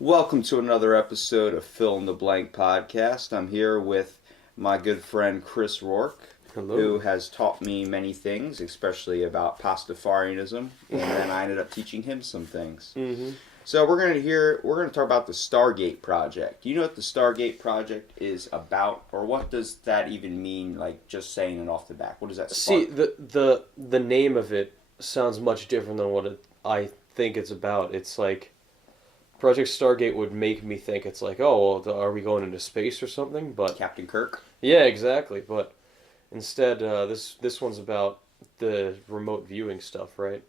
Welcome to another episode of Fill in the Blank podcast. I'm here with my good friend Chris Rourke, who Hello. has taught me many things, especially about Pastafarianism, and then I ended up teaching him some things. Mm-hmm. So we're gonna talk about the Stargate project. Do you know what the Stargate project is about, or what does that even mean? Like just saying it off the back, what does that See, spark? the name of it sounds much different than I think it's about. It's like Project Stargate would make me think it's like, oh, well, are we going into space or something? But Captain Kirk. yeah, exactly. But instead, this one's about the remote viewing stuff, right?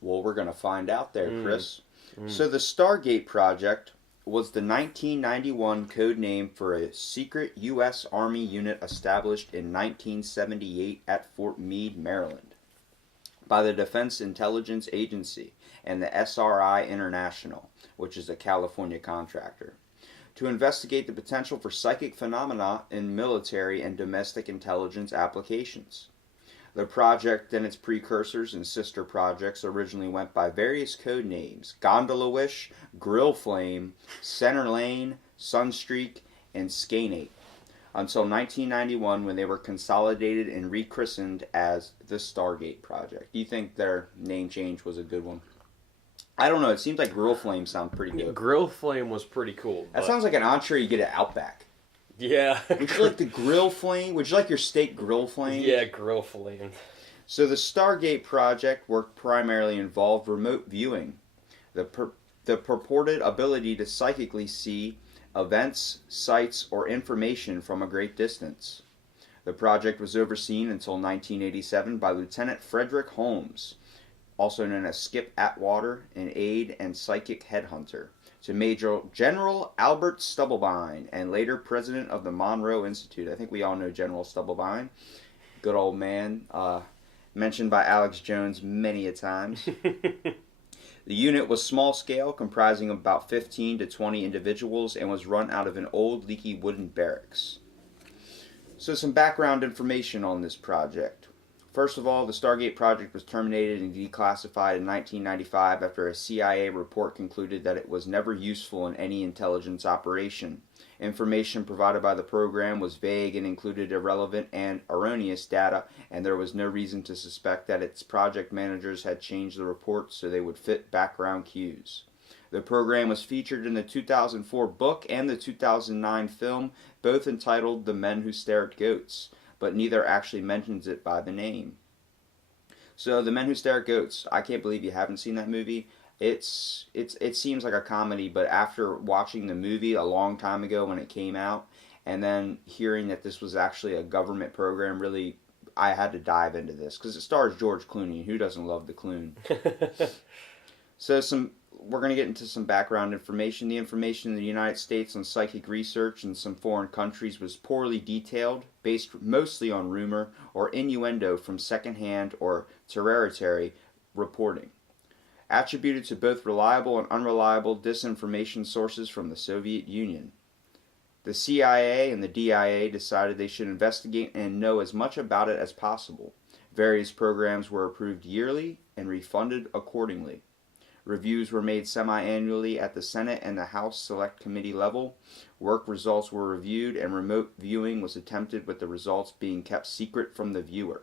Well, we're gonna find out there, Mm. Chris. Mm. So the Stargate project was the 1991 code name for a secret U.S. Army unit established in 1978 at Fort Meade, Maryland, by the Defense Intelligence Agency and the SRI International, which is a California contractor, to investigate the potential for psychic phenomena in military and domestic intelligence applications. The project and its precursors and sister projects originally went by various code names: Gondola Wish, Grill Flame, Center Lane, Sunstreak, and Scanate, until 1991 when they were consolidated and rechristened as the Stargate Project. Do you think their name change was a good one? I don't know. It seems like Grill Flame sounds pretty good. Grill Flame was pretty cool. That But sounds like an entree you get at Outback. yeah, Would you like the Grill Flame? Would you like your steak Grill Flame? yeah, Grill Flame. So the Stargate project work primarily involved remote viewing, the, the purported ability to psychically see events, sights, or information from a great distance. The project was overseen until 1987 by Lieutenant Frederick Holmes, also known as Skip Atwater, an aide and psychic headhunter, to Major General Albert Stubblebine, and later president of the Monroe Institute. I think we all know General Stubblebine. Good old man. Mentioned by Alex Jones many a times. The unit was small scale, comprising of about 15 to 20 individuals, and was run out of an old leaky wooden barracks. So some background information on this project. First of all, the Stargate project was terminated and declassified in 1995 after a CIA report concluded that it was never useful in any intelligence operation. Information provided by the program was vague and included irrelevant and erroneous data, and there was no reason to suspect that its project managers had changed the reports so they would fit background cues. The program was featured in the 2004 book and the 2009 film, both entitled The Men Who Stare at Goats, but neither actually mentions it by the name. So, The Men Who Stare at Goats, I can't believe you haven't seen that movie. It seems like a comedy, but after watching the movie a long time ago when it came out, and then hearing that this was actually a government program, really, I had to dive into this because it stars George Clooney. Who doesn't love the Cloon? So we're going to get into some background information. The information in the United States on psychic research in some foreign countries was poorly detailed, based mostly on rumor or innuendo from secondhand or tertiary reporting, attributed to both reliable and unreliable disinformation sources from the Soviet Union. The CIA and the DIA decided they should investigate and know as much about it as possible. Various programs were approved yearly and refunded accordingly. Reviews were made semi-annually at the Senate and the House Select Committee level. Work results were reviewed, and remote viewing was attempted, with the results being kept secret from the viewer.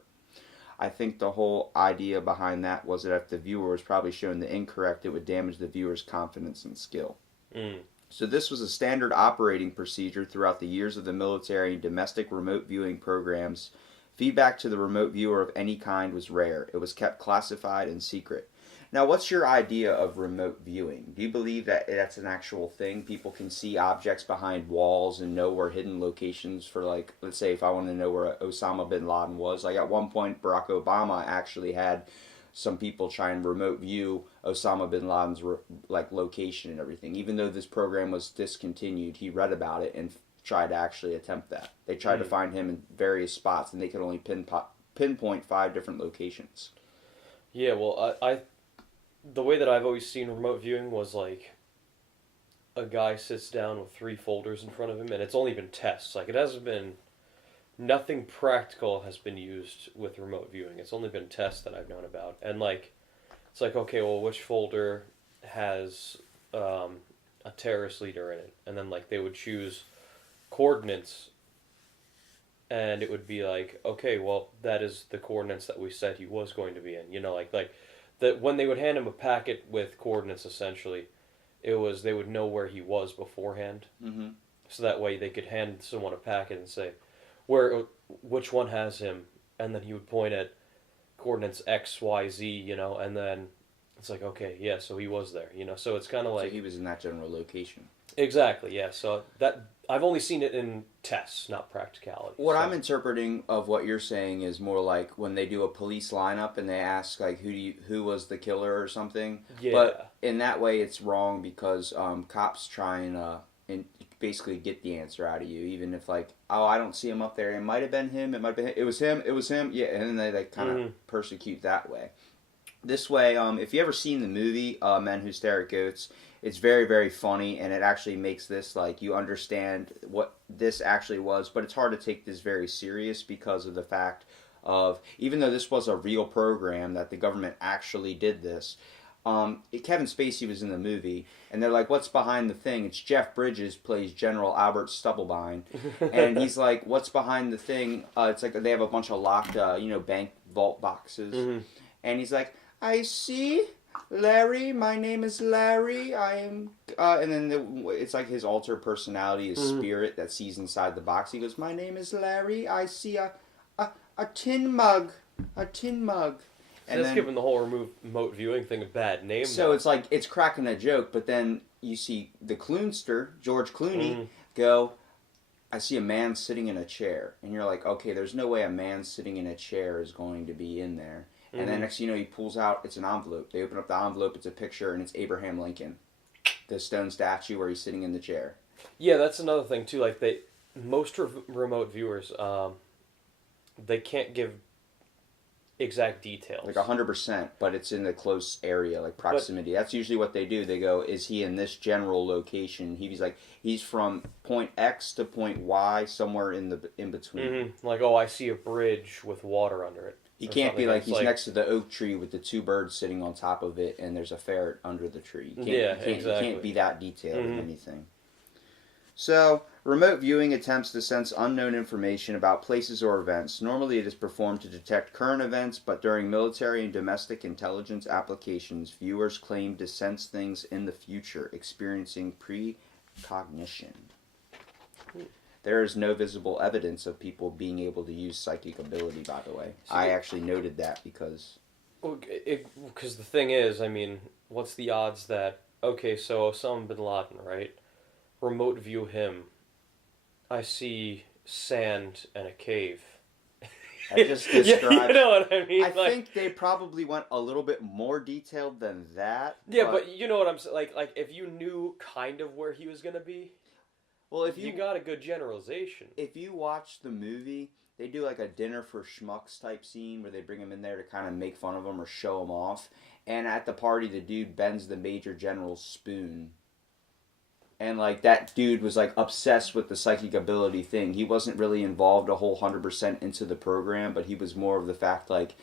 I think the whole idea behind that was that if the viewer was probably shown the incorrect, it would damage the viewer's confidence and skill. Mm. So this was a standard operating procedure throughout the years of the military and domestic remote viewing programs. Feedback to the remote viewer of any kind was rare. It was kept classified and secret. Now, what's your idea of remote viewing? Do you believe that that's an actual thing? People can see objects behind walls and know where hidden locations for, like, let's say if I want to know where Osama bin Laden was. Like, at one point, Barack Obama actually had some people try and remote view Osama bin Laden's, like, location and everything. Even though this program was discontinued, he read about it and tried to actually attempt that. They tried to find him in various spots, and they could only pinpoint 5 different locations. Yeah, well, I the way that I've always seen remote viewing was like a guy sits down with 3 folders in front of him, and it's only been tests. Like, it hasn't been, nothing practical has been used with remote viewing. It's only been tests that I've known about. And like, it's like, okay, well, which folder has a terrorist leader in it, and then like they would choose coordinates, and it would be like, okay, well, that is the coordinates that we said he was going to be in. Like that when they would hand him a packet with coordinates, essentially, it was they would know where he was beforehand, Mm-hmm. so that way they could hand someone a packet and say, where which one has him, and then he would point at coordinates X, Y, Z, and then it's like, okay, yeah, so he was there, so it's kind of So like he was in that general location. exactly, yeah. So that I've only seen it in tests, not practicality. What So I'm interpreting of what you're saying is more like when they do a police lineup and they ask like who was the killer or something. yeah, But in that way, it's wrong because cops try and basically get the answer out of you, even if like, oh, I don't see him up there. It might have been him. It might have been him. It was him. It was him. Yeah, and then they kind of persecute that way. This way, if you ever seen the movie Men Who Stare at Goats, it's very, very funny, and it actually makes this like you understand what this actually was. But it's hard to take this very serious because of the fact of even though this was a real program that the government actually did this. Kevin Spacey was in the movie, and they're like, "What's behind the thing?" It's Jeff Bridges plays General Albert Stubblebine, and he's like, "What's behind the thing?" It's like they have a bunch of locked, bank vault boxes, and he's like, "I see, Larry. My name is Larry. I am." And then it's like his alter personality, his spirit that sees inside the box. He goes, "My name is Larry. I see a tin mug, a tin mug." and that's giving the whole remote viewing thing a bad name. So though. it's like it's cracking a joke, but then you see the Cloonster, George Clooney, go, "I see a man sitting in a chair," and you're like, "Okay, there's no way a man sitting in a chair is going to be in there." And then next thing you know, he pulls out, it's an envelope. They open up the envelope, it's a picture, and it's Abraham Lincoln, the stone statue where he's sitting in the chair. Yeah, that's another thing too. Like most remote viewers, they can't give exact details. Like 100%, but it's in the close area, like proximity. That's usually what they do. They go, "Is he in this general location?" He's like, "He's from point X to point Y, somewhere in between." Like, oh, I see a bridge with water under it. He can't be like he's next to the oak tree with the two birds sitting on top of it, and there's a ferret under the tree. Exactly. You can't be that detailed in anything. So, remote viewing attempts to sense unknown information about places or events. Normally it is performed to detect current events, but during military and domestic intelligence applications, viewers claim to sense things in the future, experiencing precognition. There is no visible evidence of people being able to use psychic ability, by the way. I actually noted that because... Because the thing is, I mean, what's the odds that, okay, so Osama bin Laden, right? Remote view him. I see sand and a cave. I just described... Yeah, you know what I mean? I think they probably went a little bit more detailed than that. Yeah, but you know what I'm saying? Like if you knew kind of where he was going to be, well, if you got a good generalization. If you watch the movie, they do like a dinner for schmucks type scene where they bring him in there to kind of make fun of him or show him off. And at the party, the dude bends the Major General's spoon. And like that dude was like obsessed with the psychic ability thing. He wasn't really involved a whole 100% into the program, but he was more of the fact like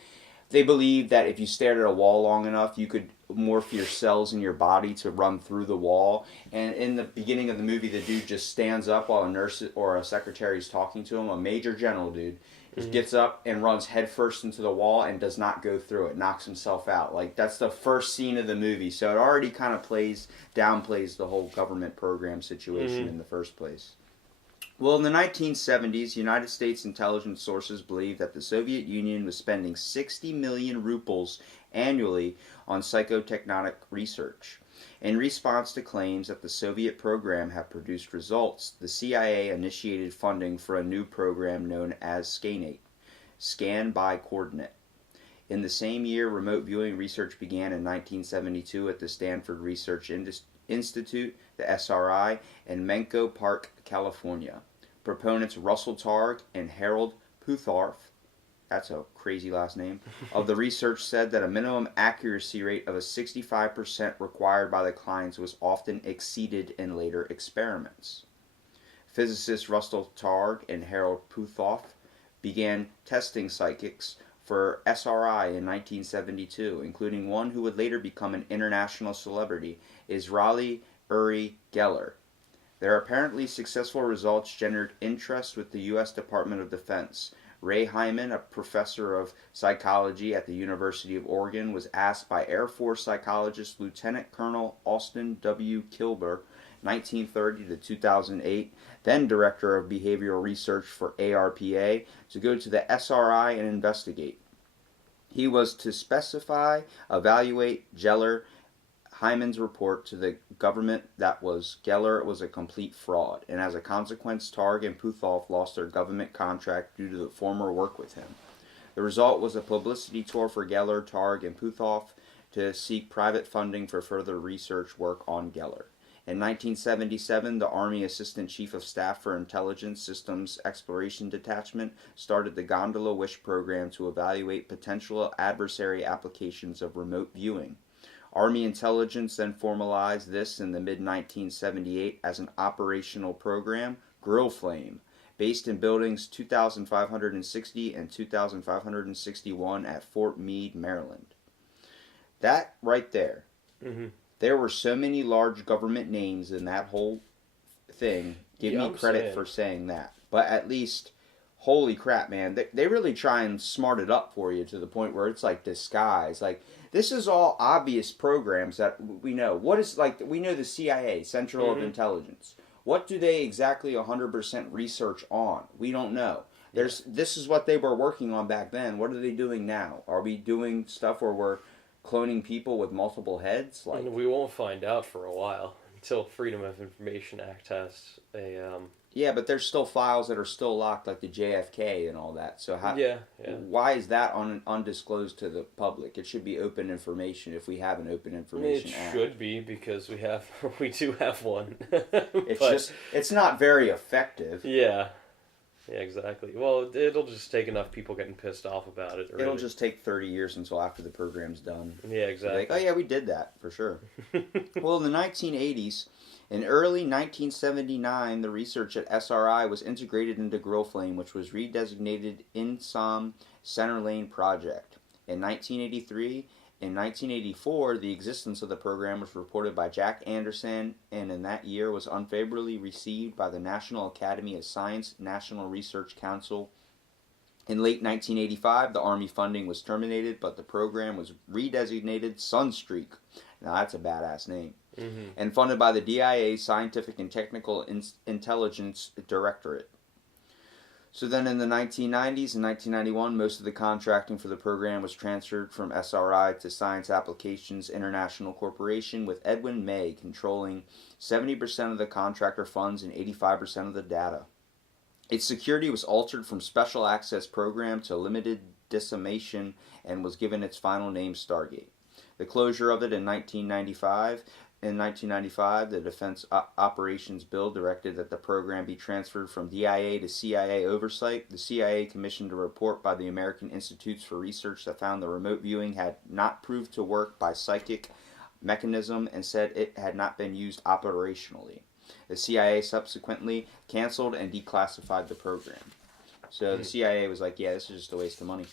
they believed that if you stared at a wall long enough, you could morph your cells in your body to run through the wall. And in the beginning of the movie, the dude just stands up while a nurse or a secretary is talking to him. A major general dude just gets up and runs headfirst into the wall and does not go through it, knocks himself out. Like that's the first scene of the movie, so it already kind of downplays the whole government program situation in the first place. Well, in the 1970s, United States intelligence sources believed that the Soviet Union was spending 60 million rubles annually on psychotechnic research. In response to claims that the Soviet program had produced results, the CIA initiated funding for a new program known as Scanate, Scan by Coordinate. In the same year, remote viewing research began in 1972 at the Stanford Research Institute, the SRI, in Menlo Park, California. Proponents Russell Targ and Harold Putharth, that's a crazy last name, of the research said that a minimum accuracy rate of 65% required by the clients was often exceeded in later experiments. Physicists Russell Targ and Harold Putharth began testing psychics for SRI in 1972, including one who would later become an international celebrity, Israeli Uri Geller. Their apparently successful results gendered interest with the U.S. Department of Defense. Ray Hyman, a professor of psychology at the University of Oregon, was asked by Air Force psychologist Lieutenant Colonel Austin W. Kilber, 1930 to 2008, then director of behavioral research for ARPA, to go to the SRI and investigate. He was to specify, evaluate Geller Hyman's report to the government that Geller was a complete fraud, and as a consequence, Targ and Puthoff lost their government contract due to the former work with him. The result was a publicity tour for Geller, Targ, and Puthoff to seek private funding for further research work on Geller. In 1977, the Army Assistant Chief of Staff for Intelligence Systems Exploration Detachment started the Gondola Wish program to evaluate potential adversary applications of remote viewing. Army intelligence then formalized this in the mid-1978 as an operational program, Grill Flame, based in buildings 2,560 and 2,561 at Fort Meade, Maryland. That right there. Mm-hmm. There were so many large government names in that whole thing. Give me credit for saying that. But at least, holy crap, man. They really try and smart it up for you to the point where it's like disguise. Like, this is all obvious programs that we know. What is, like, we know the CIA, Central of Intelligence. What do they exactly 100% research on? We don't know. This is what they were working on back then. What are they doing now? Are we doing stuff where we're cloning people with multiple heads? Like, we won't find out for a while until Freedom of Information Act has a Yeah, but there's still files that are still locked, like the JFK and all that. So why is that undisclosed to the public? It should be open information if we have an open information act. It should be, because we do have one. It's not very effective. Yeah. Yeah, exactly. Well, it'll just take enough people getting pissed off about it. Really. It'll just take 30 years until after the program's done. Yeah, exactly. Like, oh yeah, we did that, for sure. Well, in the 1980s, in early 1979, the research at SRI was integrated into Grill Flame, which was redesignated INSOM Center Lane Project. In 1983, in 1984, the existence of the program was reported by Jack Anderson, and in that year was unfavorably received by the National Academy of Science National Research Council. In late 1985, the Army funding was terminated, but the program was redesignated Sunstreak. Now that's a badass name. Mm-hmm. And funded by the DIA Scientific and Technical Intelligence Directorate. So then in the 1990s and 1991, most of the contracting for the program was transferred from SRI to Science Applications International Corporation, with Edwin May controlling 70% of the contractor funds and 85% of the data. Its security was altered from Special Access Program to Limited Dissemination and was given its final name, Stargate. The closure of it in 1995. In 1995, the Defense Operations Bill directed that the program be transferred from DIA to CIA oversight. The CIA commissioned a report by the American Institutes for Research that found the remote viewing had not proved to work by psychic mechanism and said it had not been used operationally. The CIA subsequently canceled and declassified the program. So the CIA was like, yeah, this is just a waste of money.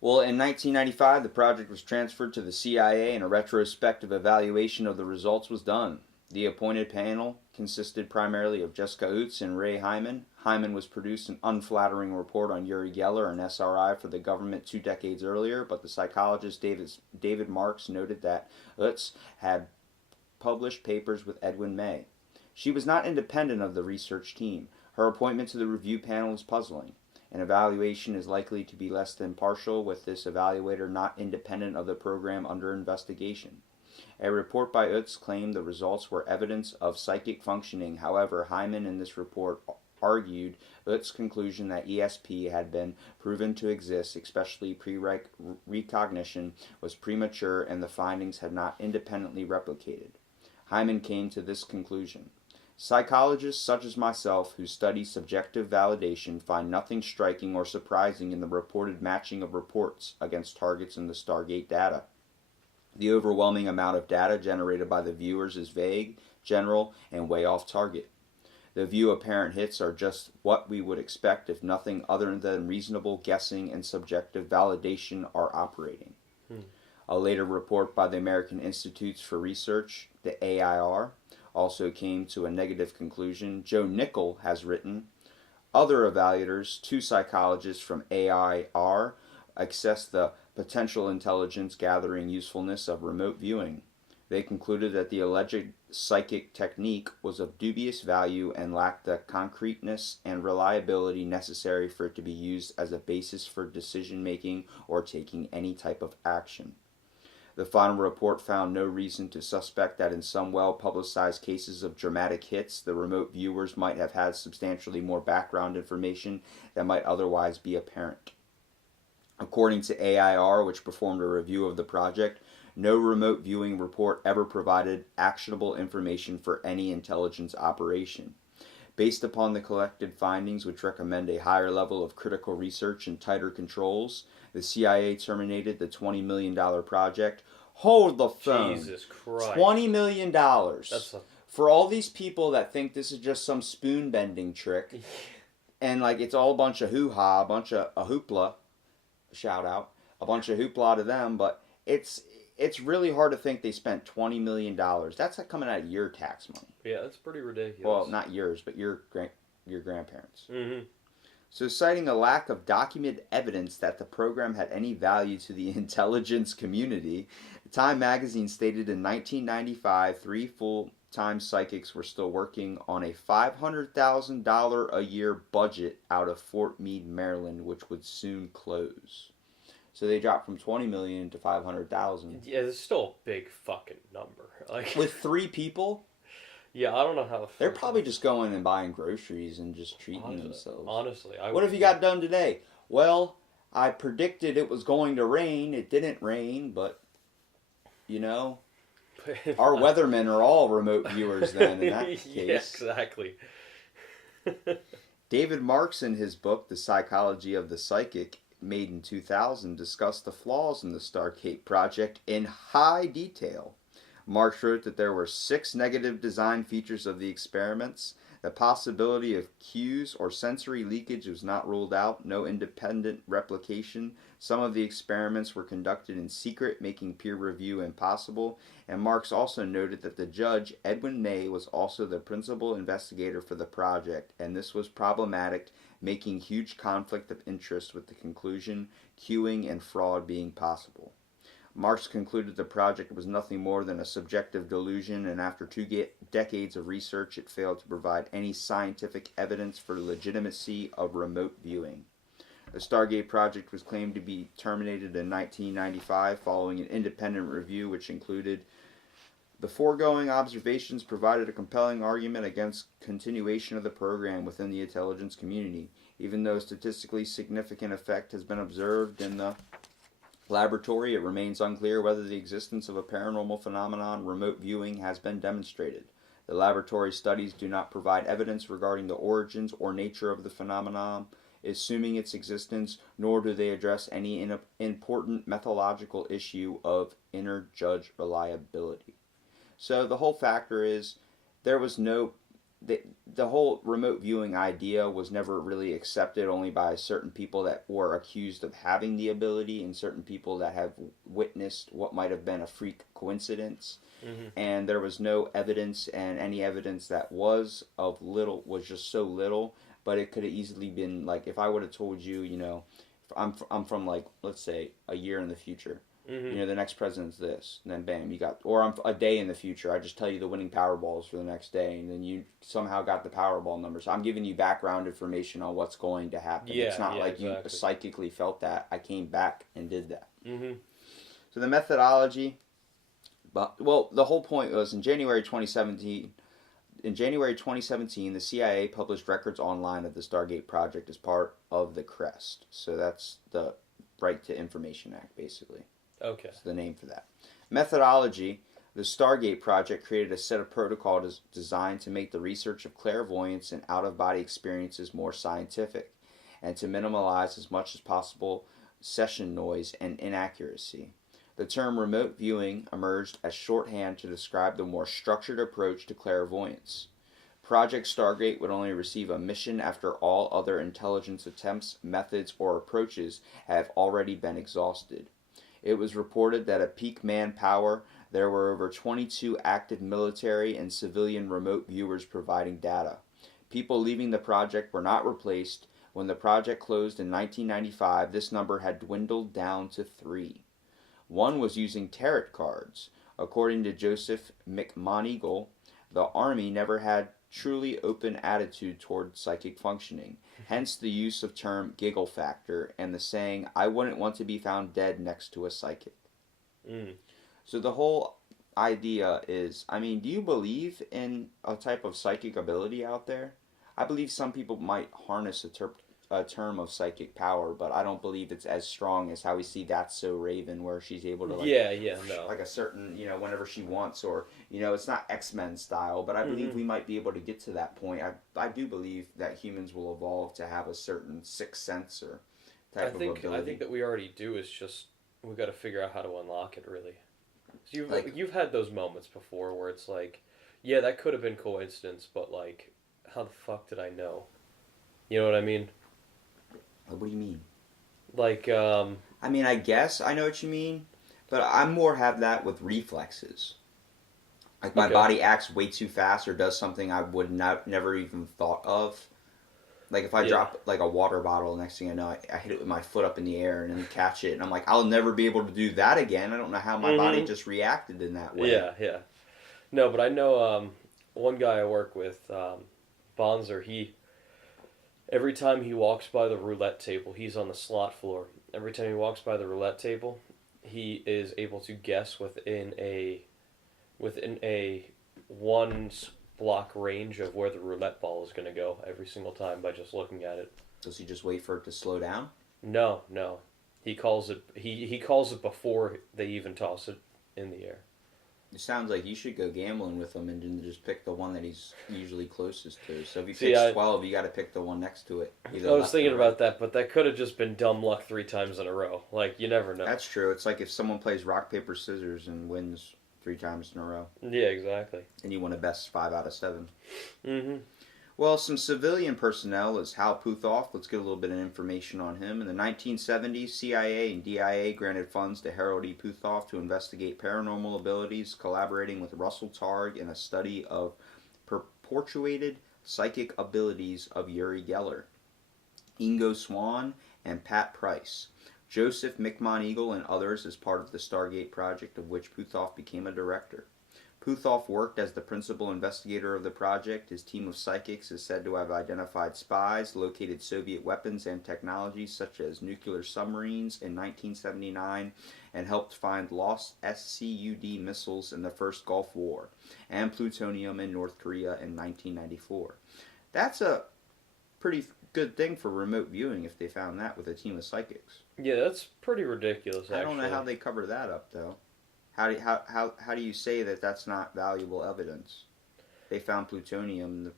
Well, in 1995, the project was transferred to the CIA and a retrospective evaluation of the results was done. The appointed panel consisted primarily of Jessica Oates and Ray Hyman. Hyman was produced an unflattering report on Uri Geller and SRI for the government 2 decades earlier, but the psychologist David Marks noted that Oates had published papers with Edwin May. She was not independent of the research team. Her appointment to the review panel is puzzling. An evaluation is likely to be less than partial, with this evaluator not independent of the program under investigation. A report by Utz claimed the results were evidence of psychic functioning. However, Hyman in this report argued Utz's conclusion that ESP had been proven to exist, especially pre-recognition, was premature and the findings had not independently replicated. Hyman came to this conclusion. Psychologists such as myself, who study subjective validation, find nothing striking or surprising in the reported matching of reports against targets in the Stargate data. The overwhelming amount of data generated by the viewers is vague, general, and way off target. The view apparent hits are just what we would expect if nothing other than reasonable guessing and subjective validation are operating. A later report by the American Institutes for Research, the AIR, also came to a negative conclusion. Joe Nickell has written, other evaluators, two psychologists from AIR, assessed the potential intelligence gathering usefulness of remote viewing. They concluded that the alleged psychic technique was of dubious value and lacked the concreteness and reliability necessary for it to be used as a basis for decision making or taking any type of action. The final report found no reason to suspect that in some well-publicized cases of dramatic hits, the remote viewers might have had substantially more background information that might otherwise be apparent. According to AIR, which performed a review of the project, no remote viewing report ever provided actionable information for any intelligence operation. Based upon the collected findings, which recommend a higher level of critical research and tighter controls, the CIA terminated the $20 million project. Hold the phone. Jesus Christ. $20 million. That's For all these people that think this is just some spoon bending trick, and like it's all a bunch of hoo-ha, a bunch of a hoopla, shout out, a bunch of hoopla to them, but it's really hard to think they spent $20 million. That's like coming out of your tax money. Yeah, that's pretty ridiculous. Well, not yours, but your grandparents. Mm-hmm. So, citing a lack of documented evidence that the program had any value to the intelligence community, Time magazine stated in 1995 3 full-time psychics were still working on a $500,000 a year budget out of Fort Meade, Maryland, which would soon close. So they dropped from $20 million to $500,000. Yeah, it's still a big fucking number. Like with 3 people. Yeah, I don't know how. They're probably just going and buying groceries and just treating themselves. Honestly, what have you got done today? Well, I predicted it was going to rain. It didn't rain, but you know, our weathermen are all remote viewers. Then in that case, yeah, exactly. David Marks, in his book *The Psychology of the Psychic*, made in 2000, discussed the flaws in the Stargate project in high detail. Marx wrote that there were 6 negative design features of the experiments. The possibility of cues or sensory leakage was not ruled out, no independent replication. Some of the experiments were conducted in secret, making peer review impossible. And Marx also noted that the judge, Edwin May, was also the principal investigator for the project, and this was problematic, making huge conflict of interest with the conclusion, cueing and fraud being possible. Marx concluded the project was nothing more than a subjective delusion, and after 2 decades of research, it failed to provide any scientific evidence for the legitimacy of remote viewing. The Stargate project was claimed to be terminated in 1995 following an independent review which included the foregoing observations provided a compelling argument against continuation of the program within the intelligence community. Even though statistically significant effect has been observed in the laboratory, it remains unclear whether the existence of a paranormal phenomenon, remote viewing, has been demonstrated. The laboratory studies do not provide evidence regarding the origins or nature of the phenomenon, assuming its existence, nor do they address any important methodological issue of inner judge reliability. So the whole factor is there was no the whole remote viewing idea was never really accepted, only by certain people that were accused of having the ability and certain people that have witnessed what might have been a freak coincidence. Mm-hmm. And there was no evidence, and any evidence that was of little was just so little, but it could have easily been like, if I would have told you, you know, I'm from like, let's say a year in the future. Mm-hmm. You know, the next president's this, and then bam, you got, or I'm a day in the future, I just tell you the winning Powerballs for the next day, and then you somehow got the Powerball numbers. I'm giving you background information on what's going to happen. Yeah, it's not like exactly. You psychically felt that. I came back and did that. Mm-hmm. So the methodology, the whole point was in January 2017, the CIA published records online of the Stargate project as part of the CREST. So that's the Right to Information Act, basically. Okay. That's the name for that. Methodology. The Stargate project created a set of protocols designed to make the research of clairvoyance and out-of-body experiences more scientific, and to minimize as much as possible session noise and inaccuracy. The term remote viewing emerged as shorthand to describe the more structured approach to clairvoyance. Project Stargate would only receive a mission after all other intelligence attempts, methods, or approaches have already been exhausted. It was reported that at peak manpower, there were over 22 active military and civilian remote viewers providing data. People leaving the project were not replaced. When the project closed in 1995, this number had dwindled down to 3. One was using tarot cards. According to Joseph McMoneagle, the Army never had truly open attitude toward psychic functioning, hence the use of term giggle factor and the saying, I wouldn't want to be found dead next to a psychic. Mm. So the whole idea is, I mean, do you believe in a type of psychic ability out there? I believe some people might harness a term of psychic power, but I don't believe it's as strong as how we see That's So Raven, where she's able to Yeah, yeah, no. like a certain, whenever she wants, or it's not X-Men style, but I believe we might be able to get to that point. I do believe that humans will evolve to have a certain sixth sense or type of ability. I think that we already do. Is just we got to figure out how to unlock it. Really, so you've had those moments before where it's like, yeah, that could have been coincidence, but like, how the fuck did I know? You know what I mean? What do you mean? Like, I mean, I guess I know what you mean, but I more have that with reflexes. Like my body acts way too fast or does something I would never even thought of. Like if I drop like a water bottle, next thing I know, I hit it with my foot up in the air and then catch it, and I'm like, I'll never be able to do that again. I don't know how my body just reacted in that way. Yeah, yeah. No, but I know one guy I work with, Bonzer, every time he walks by the roulette table, he's on the slot floor. Every time he walks by the roulette table, he is able to guess within a 1 block range of where the roulette ball is going to go every single time by just looking at it. Does he just wait for it to slow down? No, no. He calls it he calls it before they even toss it in the air. It sounds like you should go gambling with him and then just pick the one that he's usually closest to. So if he picks 12, you got to pick the one next to it. I was thinking about that, but that could have just been dumb luck 3 times in a row. Like, you never know. That's true. It's like if someone plays rock, paper, scissors and wins 3 times in a row. Yeah, exactly. And you won a best 5 out of 7. Mm-hmm. Well, some civilian personnel is Hal Puthoff. Let's get a little bit of information on him. In the 1970s, CIA and DIA granted funds to Harold E. Puthoff to investigate paranormal abilities, collaborating with Russell Targ in a study of purported psychic abilities of Uri Geller, Ingo Swann, and Pat Price. Joseph McMoneagle and others as part of the Stargate project, of which Puthoff became a director. Puthoff worked as the principal investigator of the project. His team of psychics is said to have identified spies, located Soviet weapons and technologies such as nuclear submarines in 1979, and helped find lost SCUD missiles in the First Gulf War, and plutonium in North Korea in 1994. That's a pretty good thing for remote viewing if they found that with a team of psychics. Yeah, that's pretty ridiculous, actually. I don't know how they cover that up, though. How do you say that that's not valuable evidence? They found plutonium.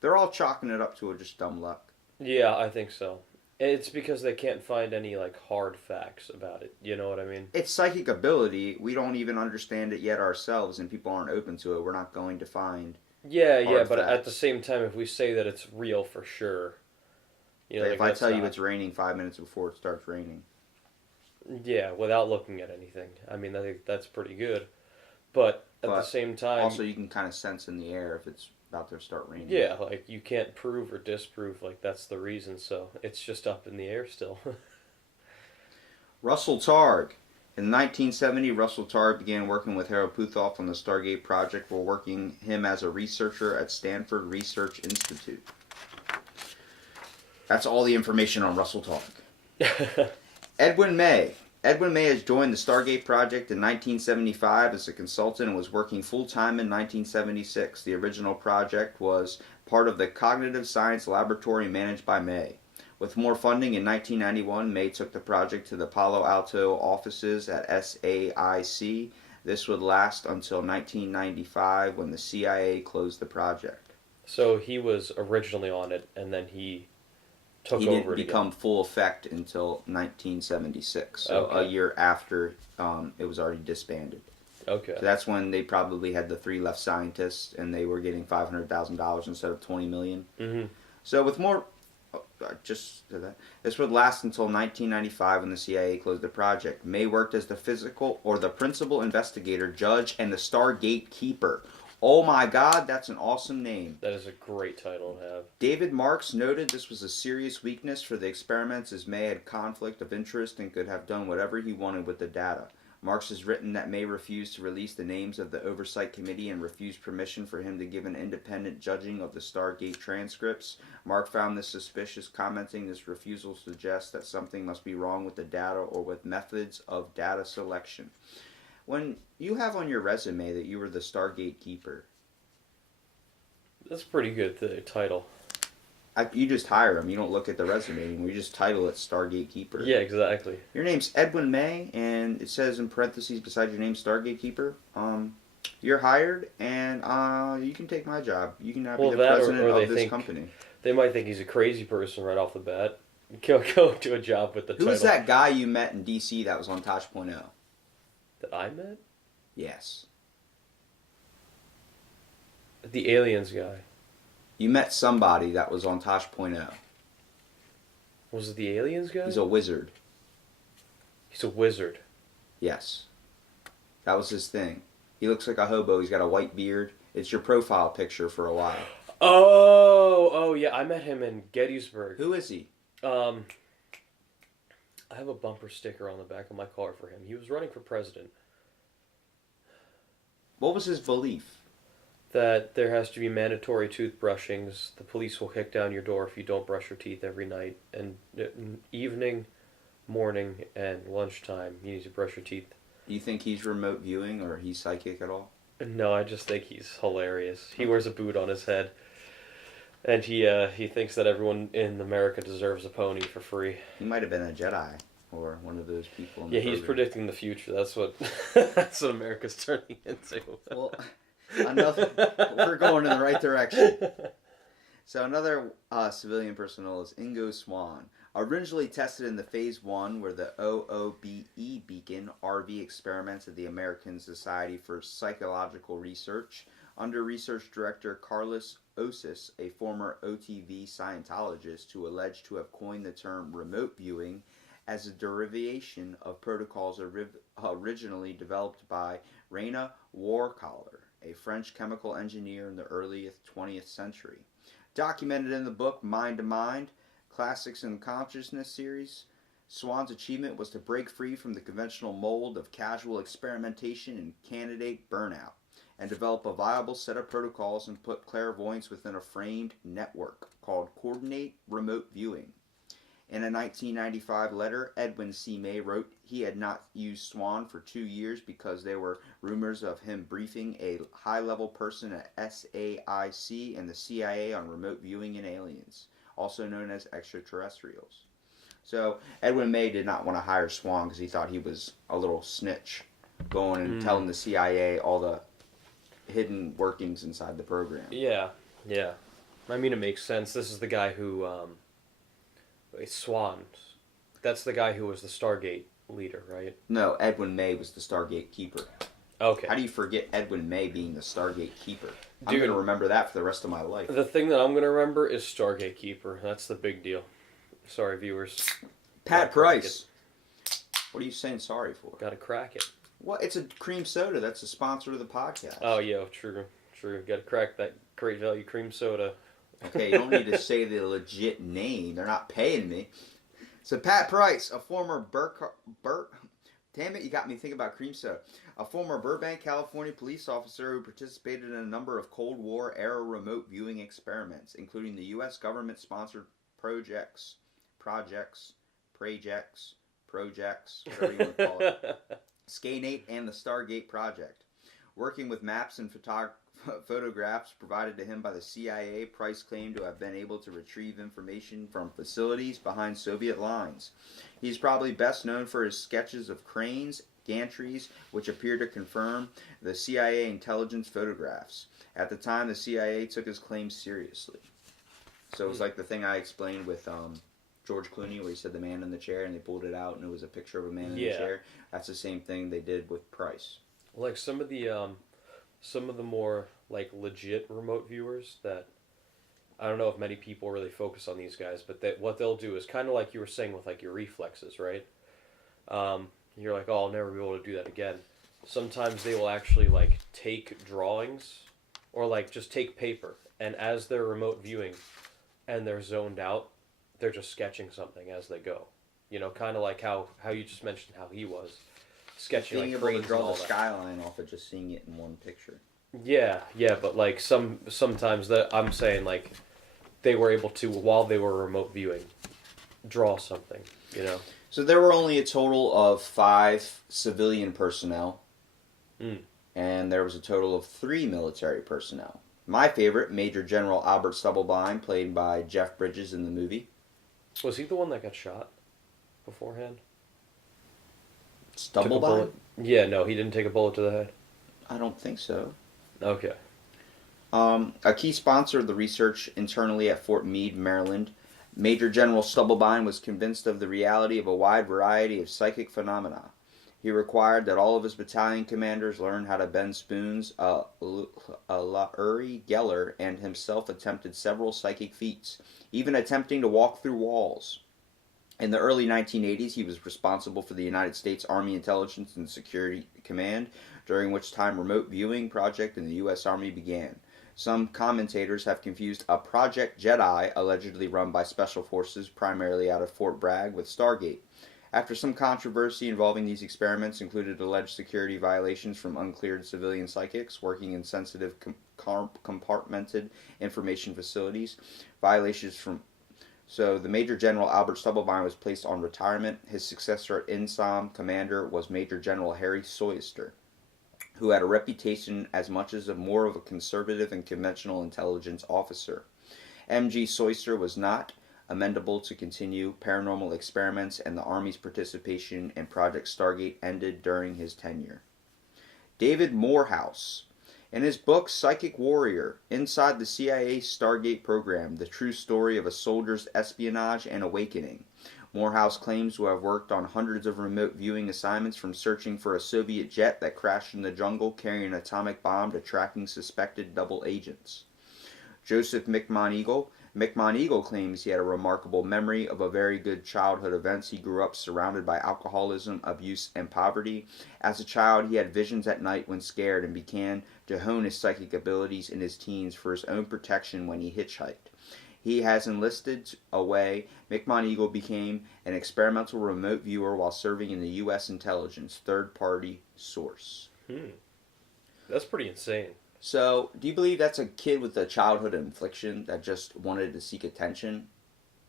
They're all chalking it up to just dumb luck. Yeah, I think so. It's because they can't find any like hard facts about it. You know what I mean? It's psychic ability. We don't even understand it yet ourselves, and people aren't open to it. We're not going to find. Yeah, but facts. at the same time, if we say that it's real for sure, like if I tell you it's raining 5 minutes before it starts raining. Yeah, without looking at anything. I mean, I think that's pretty good. But at the same time... Also, you can kind of sense in the air if it's about to start raining. Yeah, like, you can't prove or disprove, like, that's the reason, so it's just up in the air still. Russell Targ. In 1970, Russell Targ began working with Harold Puthoff on the Stargate project while working him as a researcher at Stanford Research Institute. That's all the information on Russell Targ. Edwin May. Edwin May has joined the Stargate project in 1975 as a consultant and was working full-time in 1976. The original project was part of the Cognitive Science Laboratory managed by May. With more funding in 1991, May took the project to the Palo Alto offices at SAIC. This would last until 1995 when the CIA closed the project. So he was originally on it, and then he took over. He didn't become full effect until 1976, so a year after it was already disbanded. Okay. So that's when they probably had the 3 left scientists, and they were getting $500,000 instead of $20 million. Mm-hmm. So with more just that. This would last until 1995 when the CIA closed the project. May worked as the physical or the principal investigator, judge, and the Stargate keeper. Oh my God, that's an awesome name. That is a great title to have. David Marks noted this was a serious weakness for the experiments, as May had conflict of interest and could have done whatever he wanted with the data. Marks has written that May refused to release the names of the Oversight Committee and refused permission for him to give an independent judging of the Stargate transcripts. Mark found this suspicious, commenting this refusal suggests that something must be wrong with the data or with methods of data selection. When you have on your resume that you were the Stargate keeper, That's pretty good, the title. you just hire them. You don't look at the resume anymore. You just title it Stargate Keeper. Yeah, exactly. Your name's Edwin May, and it says in parentheses beside your name Stargate Keeper. You're hired, and you can take my job. You can now be the president of this company. They might think he's a crazy person right off the bat. Go to a job with the title. Who was that guy you met in D.C. that was on Tosh.0? That I met? Yes. The aliens guy. You met somebody that was on Tosh.0. Was it the aliens guy? He's a wizard. He's a wizard. Yes. That was his thing. He looks like a hobo. He's got a white beard. It's your profile picture for a while. Oh, yeah. I met him in Gettysburg. Who is he? I have a bumper sticker on the back of my car for him. He was running for president. What was his belief? That there has to be mandatory toothbrushings. The police will kick down your door if you don't brush your teeth every night. And evening, morning, and lunchtime, you need to brush your teeth. Do you think he's remote viewing or he's psychic at all? No, I just think he's hilarious. He wears a boot on his head. And he thinks that everyone in America deserves a pony for free. He might have been a Jedi or one of those people. Yeah, he's predicting the future. That's what that's what America's turning into. Well, we're going in the right direction. So another civilian personnel is Ingo Swann. Originally tested in the Phase 1 where the OOBE beacon RV experiments at the American Society for Psychological Research under research director Carlos Osis, a former OTV Scientologist who alleged to have coined the term remote viewing as a derivation of protocols originally developed by Raina Warkaller, a French chemical engineer in the early 20th century. Documented in the book Mind to Mind, Classics in Consciousness series, Swann's achievement was to break free from the conventional mold of casual experimentation and candidate burnout, and develop a viable set of protocols and put clairvoyance within a framed network called Coordinate Remote Viewing. In a 1995 letter, Edwin C. May wrote he had not used Swann for 2 years because there were rumors of him briefing a high-level person at SAIC and the CIA on remote viewing and aliens, also known as extraterrestrials. So Edwin May did not want to hire Swann because he thought he was a little snitch, going and telling the CIA all the hidden workings inside the program. Yeah. I mean, it makes sense. This is the guy who, Swann. That's the guy who was the Stargate leader, right? No, Edwin May was the Stargate keeper. Okay. How do you forget Edwin May being the Stargate keeper? Dude, I'm going to remember that for the rest of my life. The thing that I'm going to remember is Stargate Keeper. That's the big deal. Sorry, viewers. Pat Price. What are you saying sorry for? Gotta crack it. What? It's a cream soda. That's a sponsor of the podcast. Oh, yeah, true. Gotta crack that Great Value cream soda. Okay, you don't need to say the legit name. They're not paying me. So Pat Price, a former damn it, you got me thinking about cream soda. A former Burbank, California police officer who participated in a number of Cold War-era remote viewing experiments, including the U.S. government-sponsored projects, whatever you want to call it, Scanate and the Stargate project. Working with maps and photographs provided to him by the CIA, Price claimed to have been able to retrieve information from facilities behind Soviet lines. He's probably best known for his sketches of cranes, gantries, which appear to confirm the CIA intelligence photographs. At the time, the CIA took his claims seriously. So it was like the thing I explained with George Clooney, where he said the man in the chair, and they pulled it out, and it was a picture of a man in the chair. That's the same thing they did with Price. Like some of the more like legit remote viewers that I don't know if many people really focus on these guys, but what they'll do is kind of like you were saying with like your reflexes, right? You're like, oh, I'll never be able to do that again. Sometimes they will actually like take drawings or like just take paper, and as they're remote viewing and they're zoned out, they're just sketching something as they go. You know, kind of like how you just mentioned how he was sketching Being like able to cranes and draw all the that. skyline off of just seeing it in one picture. Yeah, yeah, but like sometimes that I'm saying like they were able to while they were remote viewing draw something. You know. So there were only a total of 5 civilian personnel, Mm. and there was a total of 3 military personnel. My favorite, Major General Albert Stubblebine, played by Jeff Bridges in the movie. Was he the one that got shot beforehand? Took a Stubblebine? bullet. Yeah, no, he didn't take a bullet to the head. I don't think so. Okay. A key sponsor of the research internally at Fort Meade, Maryland, Major General Stubblebine was convinced of the reality of a wide variety of psychic phenomena. He required that all of his battalion commanders learn how to bend spoons. Uri Geller and himself attempted several psychic feats, even attempting to walk through walls. In the early 1980s, he was responsible for the United States Army Intelligence and Security Command, during which time remote viewing project in the U.S. Army began. Some commentators have confused a Project Jedi, allegedly run by Special Forces primarily out of Fort Bragg, with Stargate. After some controversy involving these experiments included alleged security violations from uncleared civilian psychics working in sensitive compartmented information facilities, violations from the Major General Albert Stubblebine was placed on retirement. His successor at INSOM commander was Major General Harry Soyster, who had a reputation as much as more of a conservative and conventional intelligence officer. M.G. Soyster was not amenable to continue paranormal experiments, and the Army's participation in Project Stargate ended during his tenure. David Morehouse. In his book Psychic Warrior, Inside the CIA Stargate Program, The True Story of a Soldier's Espionage and Awakening, Morehouse claims to have worked on hundreds of remote viewing assignments, from searching for a Soviet jet that crashed in the jungle carrying an atomic bomb to tracking suspected double agents. Joseph McMoneagle claims he had a remarkable memory of a very good childhood events. He grew up surrounded by alcoholism, abuse, and poverty. As a child, he had visions at night when scared and began to hone his psychic abilities in his teens for his own protection when he hitchhiked. He has enlisted away. McMoneagle became an experimental remote viewer while serving in the U.S. intelligence third-party source. That's pretty insane. So, do you believe that's a kid with a childhood infliction that just wanted to seek attention?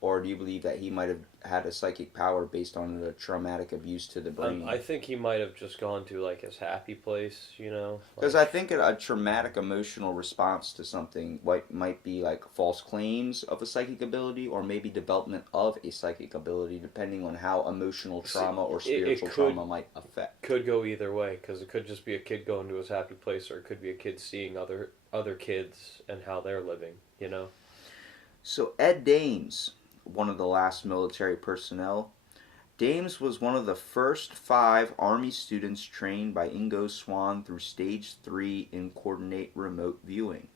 Or do you believe that he might have had a psychic power based on a traumatic abuse to the brain? I think he might have just gone to like his happy place, you know. Because I think a traumatic emotional response to something might be like false claims of a psychic ability, or maybe development of a psychic ability, depending on how emotional trauma or spiritual trauma might affect. Could go either way, because it could just be a kid going to his happy place, or it could be a kid seeing other kids and how they're living, you know. So Ed Dames, one of the last military personnel. Dames was one of the first 5 Army students trained by Ingo Swann through Stage 3 in coordinate remote viewing.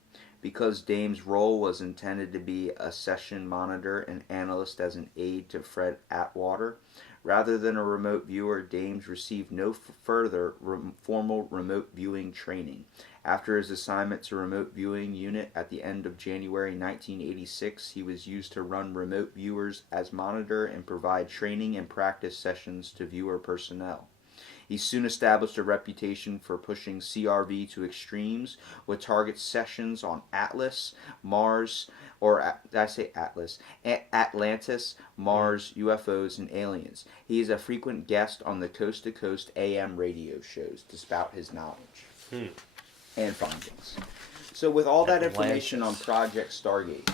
Because Dames' role was intended to be a session monitor and analyst as an aide to Fred Atwater, rather than a remote viewer, Dames received no further formal remote viewing training. After his assignment to remote viewing unit at the end of January 1986, he was used to run remote viewers as monitor and provide training and practice sessions to viewer personnel. He soon established a reputation for pushing CRV to extremes with target sessions on Atlas, Mars, Atlantis, Mars, UFOs, and aliens. He is a frequent guest on the Coast to Coast AM radio shows to spout his knowledge and findings. So with all that information on Project Stargate,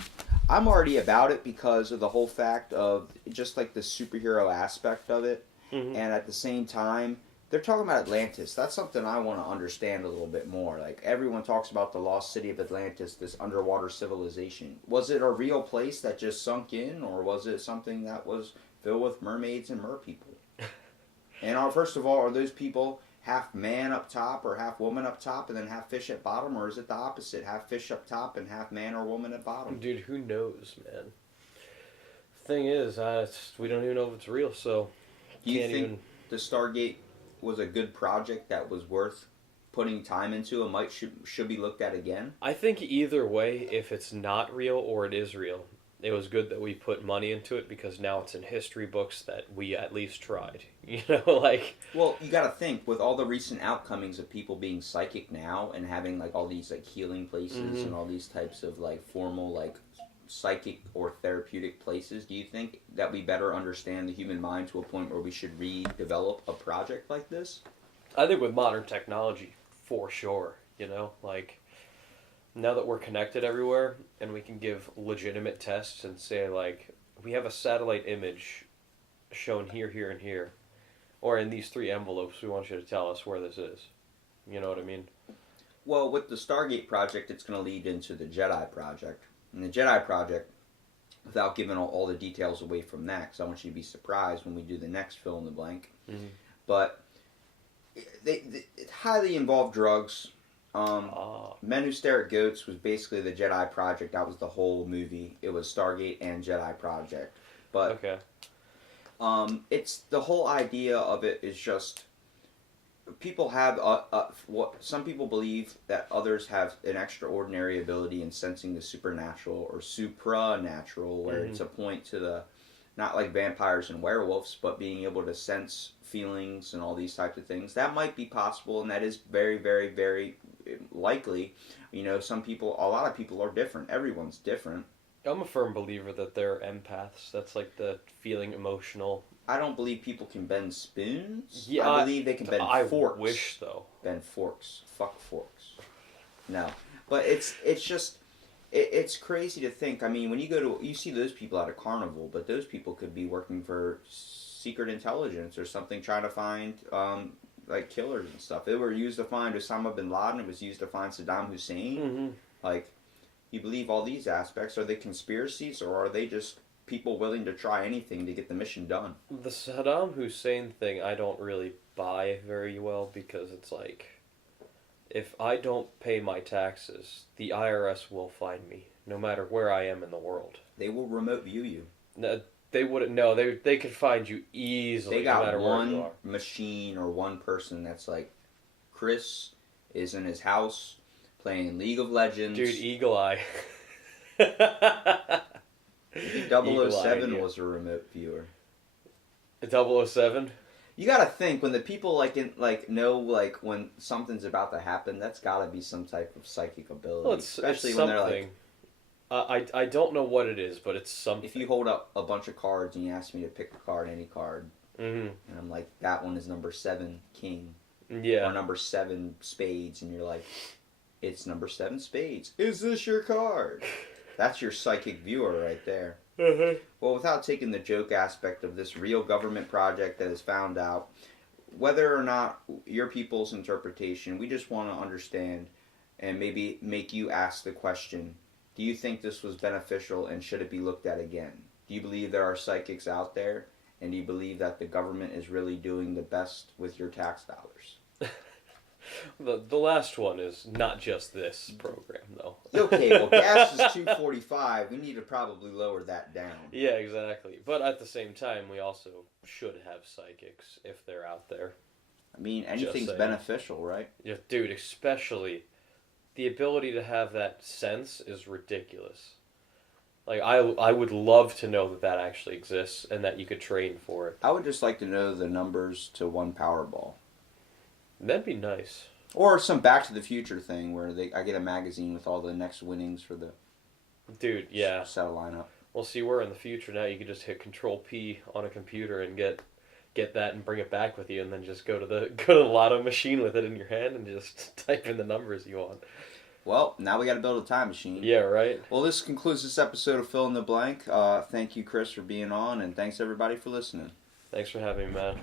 I'm already about it because of the whole fact of just like the superhero aspect of it, and at the same time, they're talking about Atlantis. That's something I want to understand a little bit more. Like, everyone talks about the lost city of Atlantis, this underwater civilization. Was it a real place that just sunk in, or was it something that was filled with mermaids and mer people? And first of all, are those people half man up top or half woman up top and then half fish at bottom, or is it the opposite, half fish up top and half man or woman at bottom? Dude, who knows, man? Thing is, we don't even know if it's real, so Do you think the Stargate was a good project that was worth putting time into and should be looked at again? I think either way, if it's not real or it is real, it was good that we put money into it because now it's in history books that we at least tried. You know, like... Well, you gotta think, with all the recent outcomings of people being psychic now and having, like, all these, like, healing places and all these types of, like, formal, like, psychic or therapeutic places, do you think that we better understand the human mind to a point where we should redevelop a project like this? I think with modern technology, for sure, you know, like... Now that we're connected everywhere and we can give legitimate tests and say, like, we have a satellite image shown here, here, and here, or in these 3 envelopes, we want you to tell us where this is. You know what I mean? Well, with the Stargate project, it's going to lead into the Jedi project. And the Jedi project, without giving all the details away from that, because I want you to be surprised when we do the next fill in the blank, but it highly involved drugs. Men Who Stare at Goats was basically the Jedi Project. That was the whole movie. It was Stargate and Jedi Project. But okay. It's the whole idea of it is just people have what some people believe that others have an extraordinary ability in sensing the supernatural or supranatural, where it's a point to the not like vampires and werewolves, but being able to sense feelings and all these types of things. That might be possible, and that is very, very, very likely. You know, a lot of people are different. Everyone's different. I'm a firm believer that they're empaths. That's like the feeling emotional. I don't believe people can bend spoons. Yeah, I believe they can bend forks. I wish, though. Bend forks. Fuck forks. No. But it's just... It's crazy to think. I mean, when you see those people at a carnival, but those people could be working for secret intelligence or something, trying to find like killers and stuff. They were used to find Osama bin Laden. It was used to find Saddam Hussein. Like, you believe all these aspects? Are they conspiracies, or are they just people willing to try anything to get the mission done? The Saddam Hussein thing, I don't really buy very well because it's like, if I don't pay my taxes, the IRS will find me, no matter where I am in the world. They will remote view you. No, they wouldn't. No, they could find you easily. They got no matter one where you are. machine or one person that's like, Chris is in his house playing League of Legends. Dude, Eagle Eye. I think 007 was a remote viewer. 007? You gotta think, when the people know when something's about to happen, that's gotta be some type of psychic ability. Well, especially it's when something. they're like, I don't know what it is, but it's something. if you hold up a bunch of cards and you ask me to pick a card, any card, and I'm like, that one is number 7, King. Yeah. Or number 7, Spades, and you're like, it's number 7, Spades. Is this your card? That's your psychic viewer right there. Well, without taking the joke aspect of this real government project that has found out, whether or not your people's interpretation, we just want to understand and maybe make you ask the question, do you think this was beneficial and should it be looked at again? Do you believe there are psychics out there? And do you believe that the government is really doing the best with your tax dollars? The last one is not just this program, though. Okay, well, gas is $2.45. We need to probably lower that down. Yeah, exactly. But at the same time, we also should have psychics if they're out there. I mean, anything's beneficial, right? Yeah, dude, especially the ability to have that sense is ridiculous. Like, I would love to know that actually exists and that you could train for it. I would just like to know the numbers to one Powerball. That'd be nice. Or some Back to the Future thing where I get a magazine with all the next winnings for the set lineup. Well, see, we're in the future now. You can just hit Control P on a computer and get that and bring it back with you, and then just go to the lotto machine with it in your hand and just type in the numbers you want. Well, now we got to build a time machine. Yeah, right. Well, this concludes this episode of Fill in the Blank. Thank you, Chris, for being on, and thanks everybody for listening. Thanks for having me, man.